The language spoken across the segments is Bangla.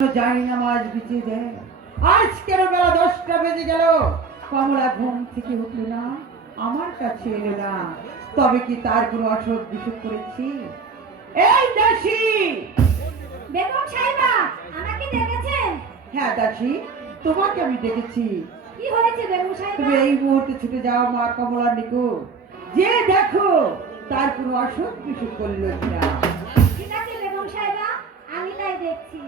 জানি না মাছ বিছিয়ে দেয়। আজকের বেলা 10টা বেজে গেল, কমলা ঘুম থেকে উঠলো না, আমার কাছে এলো না। তবে কি তার কোনো অসুখ বিসুখ করেছি? এই দাসী! বেগম সাহেবা, আমাকে ডেকেছেন? হ্যাঁ দাসী, তোমাকে আমি ডেকেছি। কি হয়েছে বেগম সাহেবা? তুমি এই মুহূর্তে ছুটে যাও মা কমলার নিকট, যে দেখো তার কোনো অসুখ বিসুখ করলো কিনা। ঠিক আছে বেগম সাহেবা, আমি তাই দেখছি।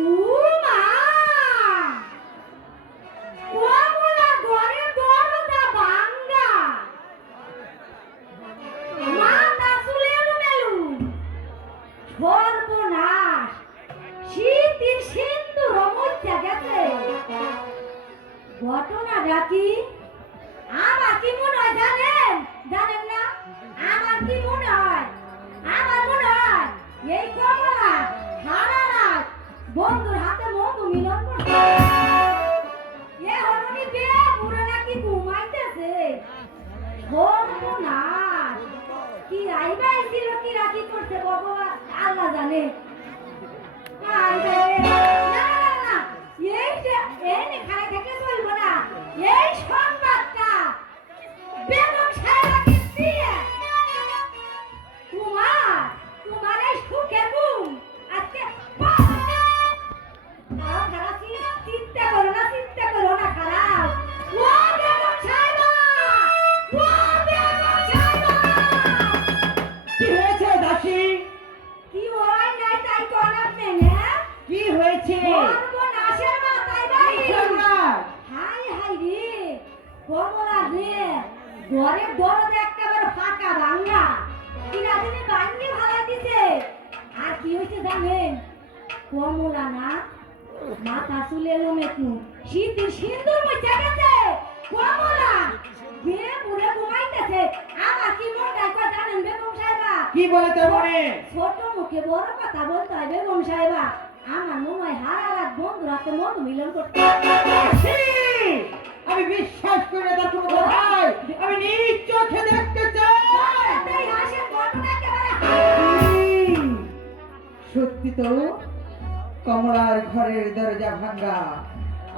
উমা! কমলা ঘরে দরজা ভাঙা। মাথা চুলে এলোমেলো। সর্বনাশ! শীতের সিন্দুর মজ্জা গেছে। ঘটনাটা কি? আমার কি মনে হয় জানেন? জানেন না? আমার কি মনে হয়? আমার মনে হয় এই কমলা সারা রাত বন্ধুর হাতে মধু মিলন করছে। এ হরনি বিয়ে পুরো নাকি ঘুমাইতেছে। সর্বনাশ! কি আইবাই ছিল, কি রাখি করছে ভগবান আল্লাহ জানে। এই সংবাদটা বেগম সাহেবাকে দিয়ে তোমার এই সুখের ঘুম আজকে খারাপ। চিন্তা করো না খারাপ। ও বেগম সাহেবা! ও বেগম সাহেবা! কি হয়েছে দাসী? কি হয় নাই তাই কোন আপনি না? কি হয়েছে? সর্বনাশের মাথায় বাড়ি। সর্বনাশ! হাই হাই রে, কমলা রে, ঘরের দরজা একেবারে ফাঁকা ভাঙা। কিনা দিনে ভাঙি ভালাই দিছে। আর কি হয়েছে জানেন? কমলা না মাথা চুলে লোমেকু শীতের সিন্দুর মধ্যে গেছে। কমলা বিয়ে মুড়ে ঘুমাইতেছে। আমার কি মনটা কয় জানেন বেগম সাহেবা? কি বলে তোর মনে? ছোট মুখে বড় কথা বলতে হয় বেগম সাহেবা। আমার মনে হয় হারা রাত বন্ধু রাতে মন মিলন করতে। আমি বিশ্বাস করি না তার কোনো কথাই। আমি নিজ চোখে দেখতে চাই। এই হাসির ঘটনা একেবারে সত্যি তো, কমলার ঘরের দরজা ভাঙা।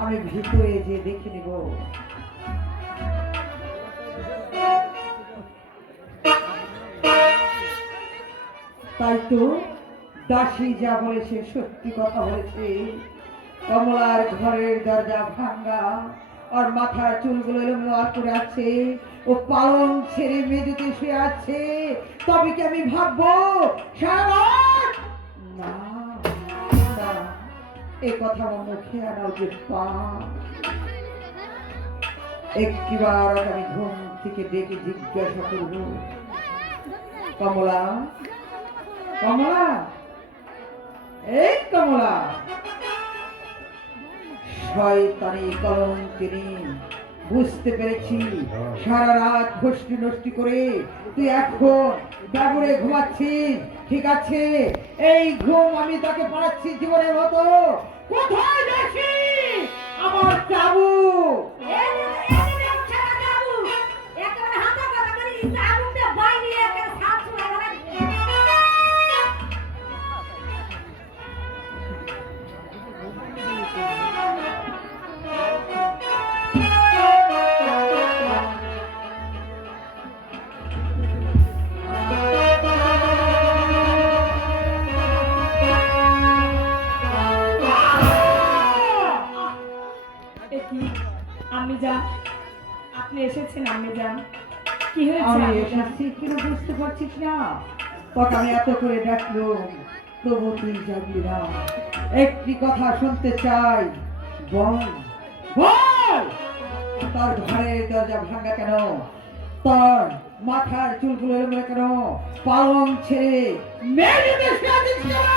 আমি ভিতরে যে দেখে নেব। তাই তো দাসী যা বলেছে সত্যি কথা বলেছে। কমলার ঘরের দরজা ভাঙা, আর মাথার চুলগুলো এলোমেলো করে আছে, ও পালং ছেড়ে মেঝেতে শুয়ে আছে। তবে কি আমি ভাববো সারা রাত? না না, এ কথা আমার মুখে আনা উচিত পা। একটিবার আমি ঘুম থেকে ডেকে জিজ্ঞাসা করব, কমলা কমলা, এই কমলা, শয়তানি কলঙ্কিনী, বুঝতে পেরেছি সারা রাত ঘষ্টি নষ্টি করে তুই এখন ব্যবরে ঘুমাচ্ছিস। ঠিক আছে, এই ঘুম আমি তাকে পাড়াচ্ছি জীবনের মতো। কোথায় যাচ্ছি আমার চাবু? একেবারে হাতে কথা করে আগুনটা বাইরে একেবারে সাত ছুড়ে গেল। আমি যান, আপনি এসেছেন। আমি যান, কি হয়েছে? আমি এসেছি কিনা বুঝতে পারছিস না? তোকে আমি এত করে ডাকলো, তবু তুই যাবি না। একটি কথা শুনতে চাই, বল বল, তোর ঘরের দরজা ভাঙা কেন? তোর মাথার চুলগুলো এলোমেলো কেন? পালং ছেড়ে মেঝেতে শুয়ে আছিস কেন?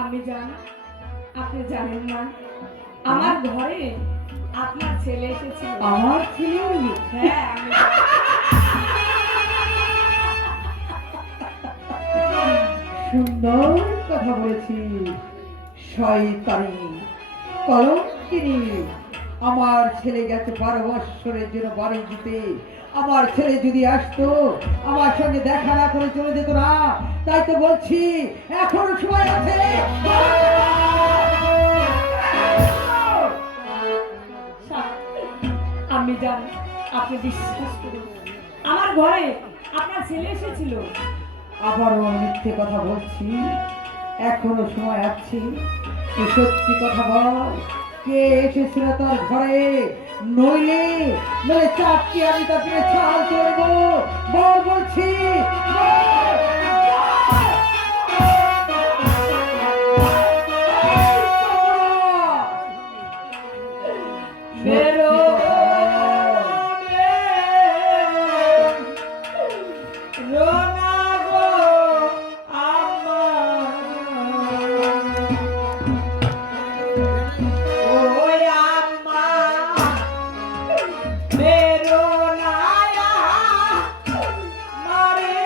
আমি যান, আপনি জানেন না আমার ঘরে আপনার ছেলে এসেছিল। আমার ছেলে? হ্যাঁ, আমি জানি। বলেছি শয়তানি কলঙ্কিনী। আমার ছেলে গেছে 12 বৎসরের জন্য বাড়ি দিতে। আমার ছেলে যদি আসতো আমার সঙ্গে দেখা না করে চলে যেত না। তাই তো বলছি এখনো সময় আছে। আমি জানি আপনি বিশ্বাস করুন, আমার ঘরে আপনার ছেলে এসেছিল। আবারও মিথ্যে কথা বলছি? এখনো সময় আছে, তুই সত্যি কথা বল। কে এসেছিল তোর ঘরে? নইলে নইলে চাপকে আমি তার পিঠে ছাল করে দেবো। বল বলছি, বল। বেরো রোনা গো আমার, ওই আম্মা বেরো না মারে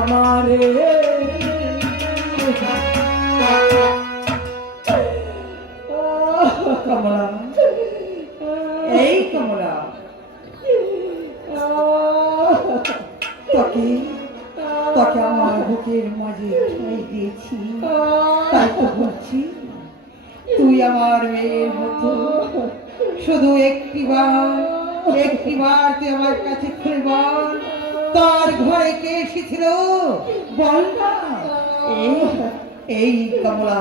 আমারে কমলা, এই কমলা, তোকে তোকে আমার বুকের মাঝে ঠাঁই দিয়েছি, তাই তো বলছি তুই আমার মেয়ের মতো। শুধু একটিবার তুই আমার কাছে খুলে বল, তার ঘরে কে এসেছিল বল না। এই কমলা,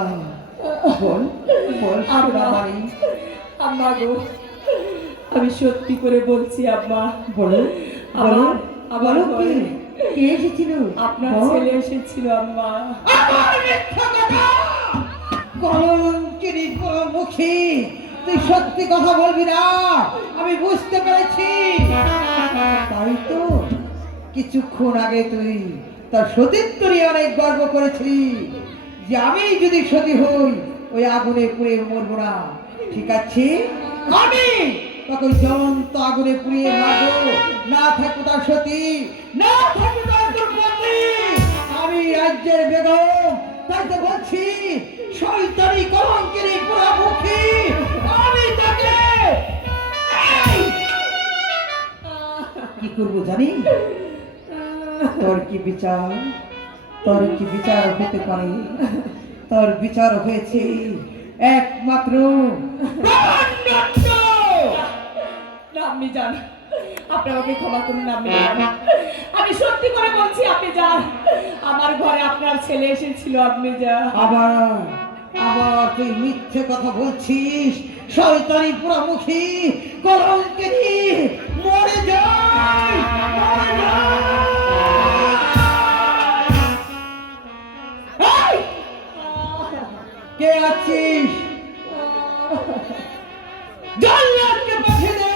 বল বল সোনামারি, আম্মা গো, আমি সত্যি করে বলছি আম্মা। বলো বলো আমার বলো, ঘরে কে এসেছিল? আপনার বল। ছেলে এসেছিল আম্মা। আমার মিথ্যা কথা! কলঙ্কিনী মুখী, তুই সত্যি কথা বলবি না, আমি বুঝতে পেরেছি। তাই তো কিছুক্ষণ আগে তুই তার সতীত্ব নিয়ে অনেক গর্ব করেছিলি যে আমি যদি সতী হই ওই আগুনে পুড়ে মরবো না। ঠিক আছে, আমি তোকে ওই জ্বলন্ত আগুনে পুড়িয়ে মারবো, না থাকবো তার সতী, না থাকবো তার দুর্গতি। আমি রাজ্যের বেগম, তাই তো বলছি শয়তানি কলঙ্কিনী পোড়ামুখী আমি তাকে কি করবো জানি? তোর কি বিচার, তোর কি বিচার হতে পারে? তোর বিচার হয়েছে একমাত্র প্রাণদণ্ড। না আপনি যান, আপনি আমাকে ক্ষমা করুন, আপনি যান। আমি সত্যি করে বলছি আপনি যান, আমার ঘরে আপনার ছেলে এসেছিল, আপনি যান। আবার আবার তুই মিথ্যে কথা বলছিস, শয়তানি পোড়ামুখী কলঙ্কিনী, মরে যাই, মরে যাই। এই! কে আছিস? জল্লাদকে পাঠিয়ে দে।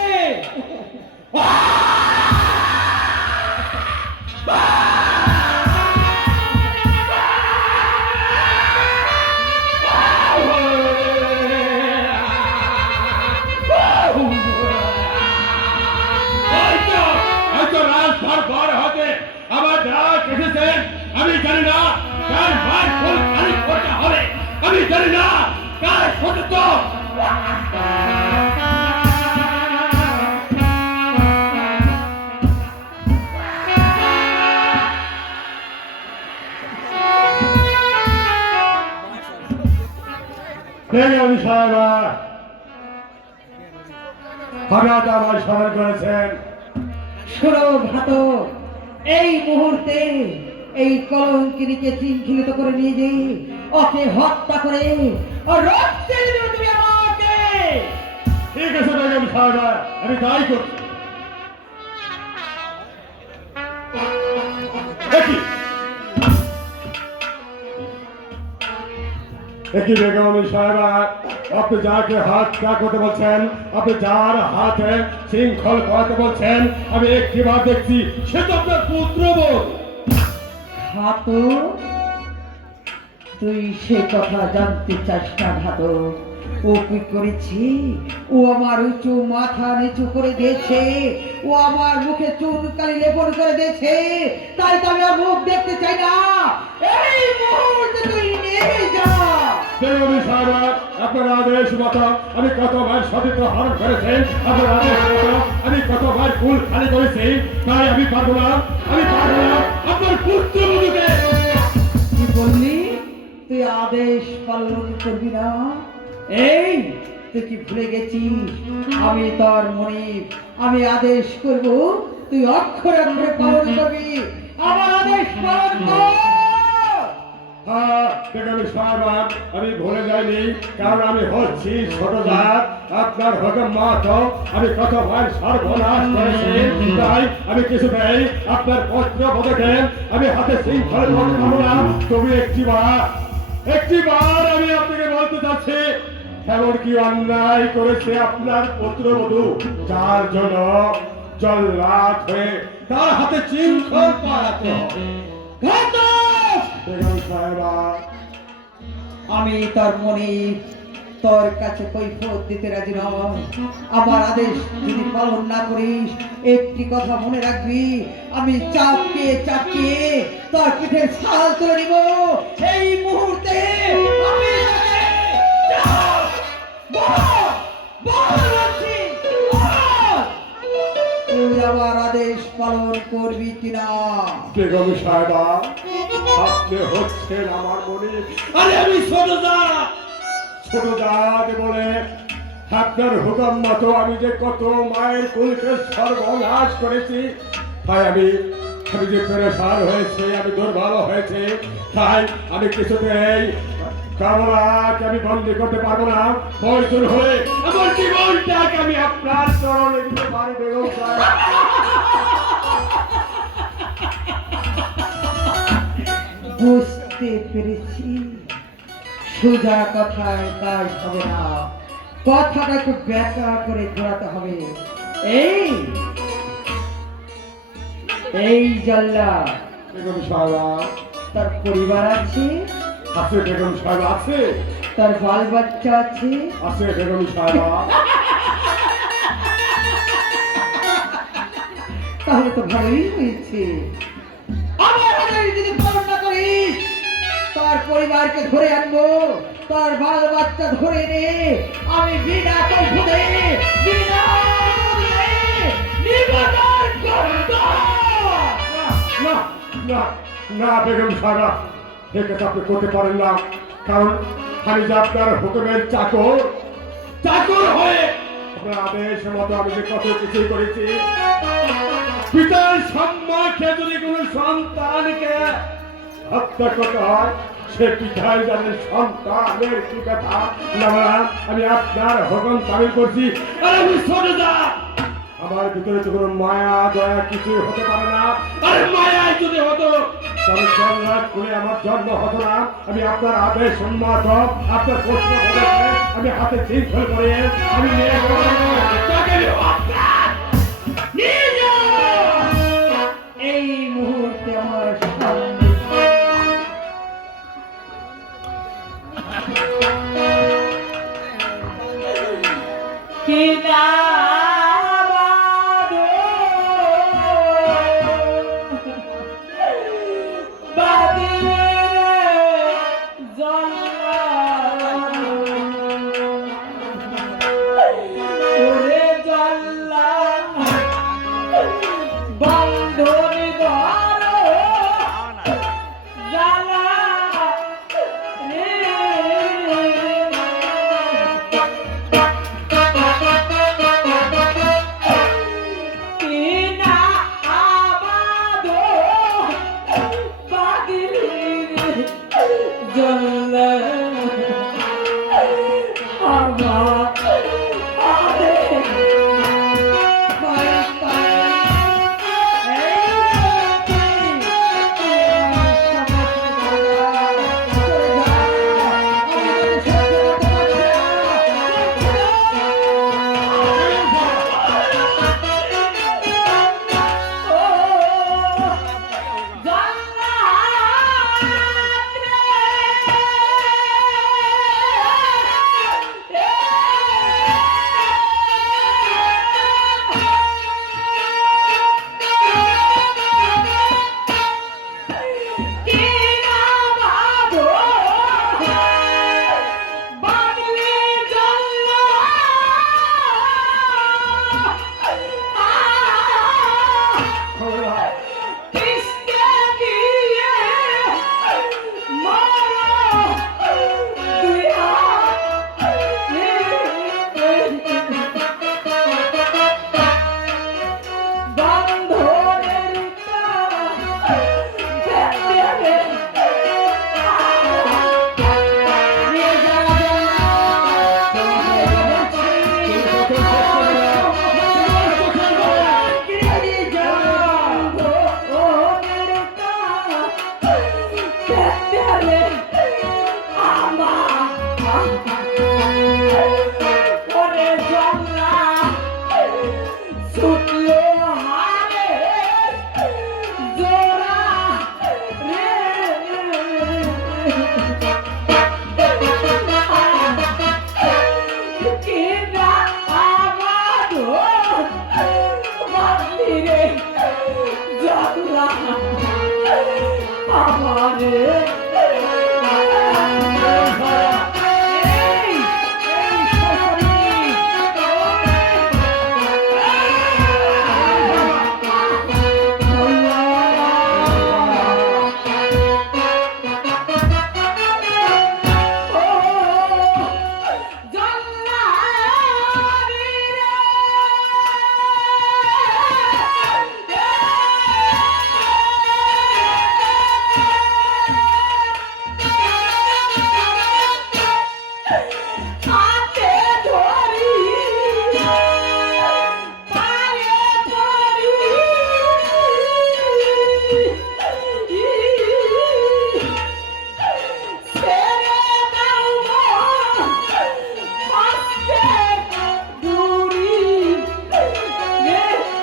আমি জানি না কার মার ফুল খালি করতে হবে, আমি জানি না কার সত্য। বেগম সাহেবা হঠাৎ আমার স্মরণ করেছেন। শোনো ঘাতক, এই মুহূর্তে এই কলঙ্কিনীকে শৃঙ্খলিত করে নিয়ে যে ওকে হত্যা করে আর রক্তে দেবে তুমি আমাকে। ঠিক আছে বেগম সাহেবা, আমি তাই করছি। একই বেগম সাহেবা, আপনি যাকে হাত ত্যাগ করতে বলছেন, আপনি যার হাতে শৃঙ্খল করাতে বলছেন, আমি একটিবার দেখছি সে তো আপনার পুত্রবোধ। ঘাতক, তুই সে কথা জানতে চাস না ঘাতক। ও কি করেছি? ও আমার উঁচু মাথা নিচু করে দিয়েছে, ও আমার মুখে চুনকালি লেপন করে দিয়েছে, তাই তো আমি আর মুখ দেখতে চাই না। এই মুহূর্তে তুই নিয়ে যা। বেগম সাহেবা, আপনার আদেশ মতো আমি কতবার সতীত্ব হরণ করেছেন, আপনার আদেশ মতো আমি কতবার কুল খালি করেছি, তাই আমি পারবো না, আমি পারবো না আপনার পুত্রবধূকে। কি বললি? তুই আদেশ পালন করবি না? এই তুই কি ভুলে গেছিস আমি তোর মনিব? আমি আদেশ করব, তুই অক্ষরে অক্ষরে পালন করবি। আমার আদেশ পালন কর। হ্যাঁ বেগম সাহেবা, আমি ভুলে যাইনি, কারণ আমি হচ্ছি ছোট জাত, আপনার হকে মাতো আমি কতবার সর্বনাশ করেছি, তাই আমি কিছুতেই আপনার পত্র পদকে আমি হাতে শৃঙ্খলে করবো না। তবে একটিবার আমি আপনাকে বলতে চাচ্ছি, এমন কি অন্যায় করেছে আপনার পুত্রবধূ, যার জন্য জল্লাদ হয়ে তার হাতে শৃঙ্খল পাড়াতে হবে। ঘাতক! বেগম সাহেবা, আমি তোর মনিব, তোর কাছে কৈফিয়ত দিতে রাজি নয়। আমার আদেশ যদি পালন না করিস, একটি কথা মনে রাখবি, আমি চাপিয়ে চাপিয়ে তোর পিঠের ছাল তুলে নিব এই মুহূর্তে। আমি তুই আমার আদেশ পালন করবি কিনা? বেগম সাহেবা, আপনি হচ্ছেন আমার মনে, আরে আমি ছোট জাত বলে আপনার হুকুম মতো আমি যে কত মায়ের কুলকে সর্বনাশ করেছি, তাই আমি যে পেরেশান হয়েছে, আমি দুর্বল হয়েছে, তাই আমি কিছুতেই কামরাকে আমি বন্দী করতে পারবো না। প্রয়োজন হয়ে আমার জীবনটাকে আমি আপনার চরণে দিতে পারি বেগম সাহেব। বুঝতে পেরেছি, সোজা কথায় কাজ হবে না, কথাটা একটু ব্যাখ্যা করে ঘোরাতে হবে। এই জাল্লা বেগম সাহেবা, তার পরিবার আছে, আছে বেগম সাহেবা, আছে তার বাল বাচ্চা আছে। আছে বেগম সাহেবা। তাহলে তো ভালোই হয়েছে। আমার আদেশ যদি পালন না করিস, তার পরিবারকে ধরে আনবো, তার বাল বাচ্চা ধরে এনে আমি বিনা কৈফিয়তে বিনা অনুমতিতে নির্বাচন করব। না না না বেগম সাহেবা, এ কথা আপনি করতে পারেন না, কারণ আমি যে আপনার হুকুমের চাকর হয়ে আপনার আদেশ মতো আমি যে কত কিছুই করেছি। পিতার সম্মানকে যদি কোনো সন্তানকে হত্যা করতে হয়, সে পিতাই জানে সন্তানের কি কথা। না, আমি আপনার হুকুম পালন করছি, আর আমি ছোট জাত, আমার ভিতরে তো কোনো মায়া দয়া কিছু হতে পারে না। আর মায়াই যদি হতো তাহলে জন্মাত করে আমার জন্ম হতো না। আমি আপনার আদেশ সম্মত আপনার প্রশ্ন করেছে, আমি হাতে শৃঙ্খল করে আমি নিয়ে এই মুহূর্তে আমার সামনে কি না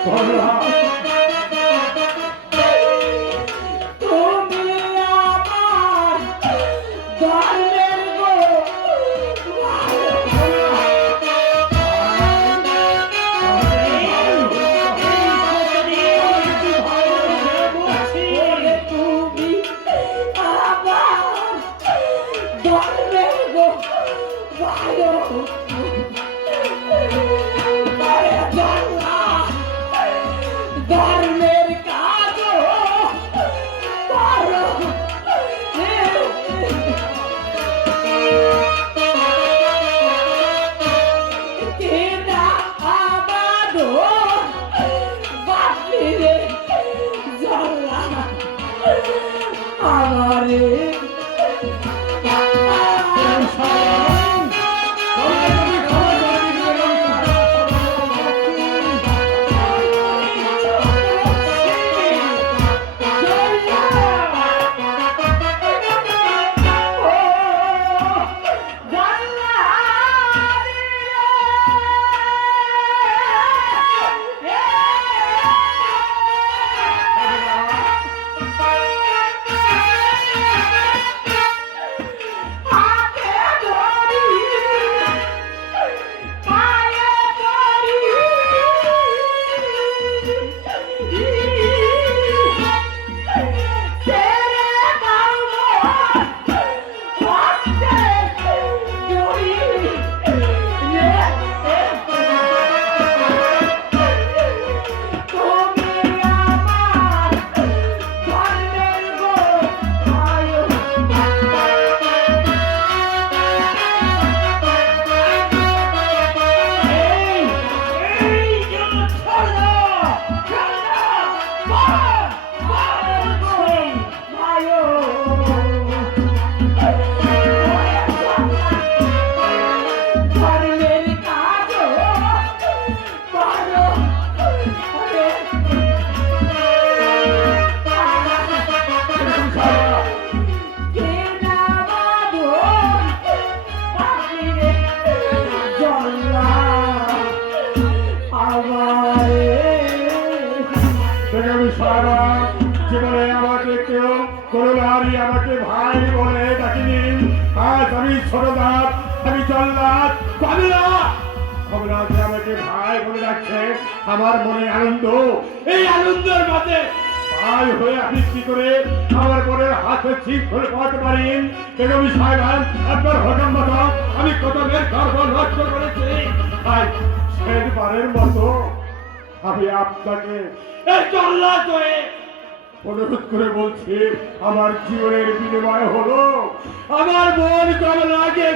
কমলা তুমি আমার ধর্মের গো ওরে তুমি আমার ধর্মের গো ভালো আরে জানলা ধর্মের কাজ করো কেনা আবাদো বাপলি রে জানলা আমারে জীবনে আমাকে কেউ কোনো নারী আমাকে ভাই বলে ডাকিনি। আজ আমি ছোট দাঁত, আমি জল্লাদ কমলা। কমলা যে আমাকে ভাই বলে ডাকছে, আমার মনে আনন্দ। এই আনন্দের মাঝে ভাই হয়ে আমি কি করে আমার মনের হাতে শৃঙ্খল পাওয়াতে পারি? বেগম সাহেব, আপনার হঠাৎ মতো আমি কত মেয়ের গর্ব নষ্ট করেছি। তাই শেষবারের মতো আমি আপনাকে এই জল্লাদ হয়ে অনুরোধ করে বলছি, আমার জীবনের বিনিময় হলো আমার বোন কমলাকে।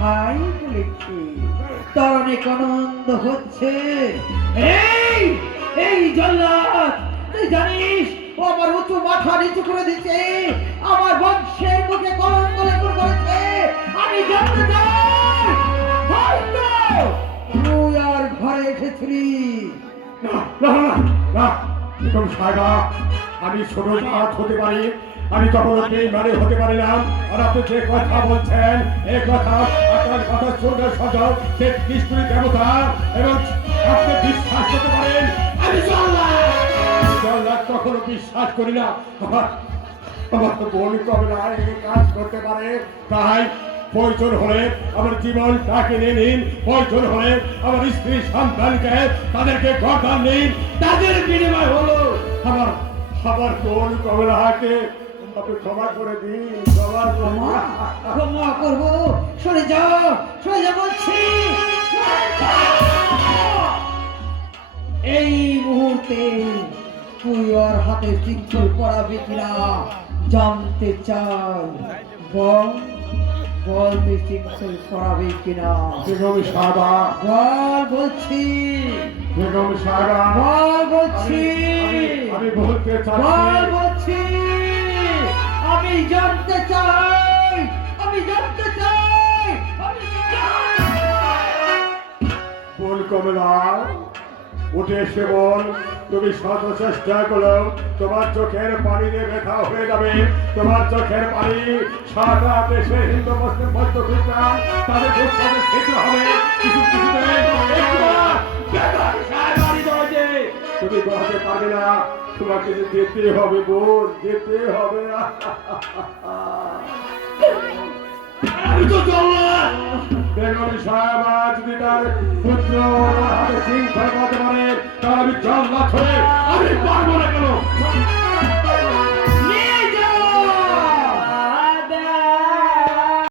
ভাই বলেছি তোর অনেক আনন্দ হচ্ছে। এই এই জল্লাদ, তুই জানিস ও আমার উঁচু মাথা নিচু করে দিচ্ছে, আমার বংশের মুখে কলঙ্ক লেখন করেছে। আমি জানতে চাই হয়তো তুই আর ঘরে এসেছিলি। না না না না, বেগম সাহেবা, আমি ছোট জাত হতে পারি, আমি কখনো বেইমানি হতে পারি না। আর আপনি যে কথা বলছেন, এই কথা আপনার কথা শুনলে সজাগ সে নিষ্ঠুরী দেবতা, এবং আপনি বিশ্বাস করতে পারেন আমি জল্লাদ কখনো বিশ্বাস করি না। আমার তো বোন কমলা এই কাজ করতে পারে। তাই প্রয়োজন হলে আমার জীবনটাকে নিয়ে নিন, প্রয়োজন হলে আমার স্ত্রী সন্তানকে তাদেরকে গর্দান নিন, তাদের বিনিময় হলো আমার আমার বোন কমলাকে আপনি ক্ষমা করে দিন। ক্ষমা করবো? সরে যা, সরে যা বলছি। এই মুহূর্তে তুই ওর হাতে শৃঙ্খল পড়াবি কিনা জানতে চাই। বল বল, তুই শৃঙ্খল পড়াবি কিনা? বেগম সাহেবা, বল বলছি, বেগম সাহেবা, বল বলছি, আমি বলতে বল চাচ্ছি, বলছি, আমি জানতে চাই, আমি জানতে চাই, আমি বোন কমলা, উঠে এসে বল, তুমি শত চেষ্টা করো, তোমার চোখের পানি দিয়ে ব্যথা হয়ে যাবে। তোমার চোখের পানি সারা দেশে হিন্দু মুসলিম বৌদ্ধ খ্রিস্টান তাদের দুঃখে ছিদ্র হবে। তুমি গড়াতে পারবে না, তোমাকে যে যেতে হবে বোন, যেতে হবে। আমি তো চললাম। বেগম সাহেব যদি তার পুত্র হাতে শৃঙ্খলা করতে পারে, তাহলে আমি জল না ছড়ে আমি পারবো না কেন?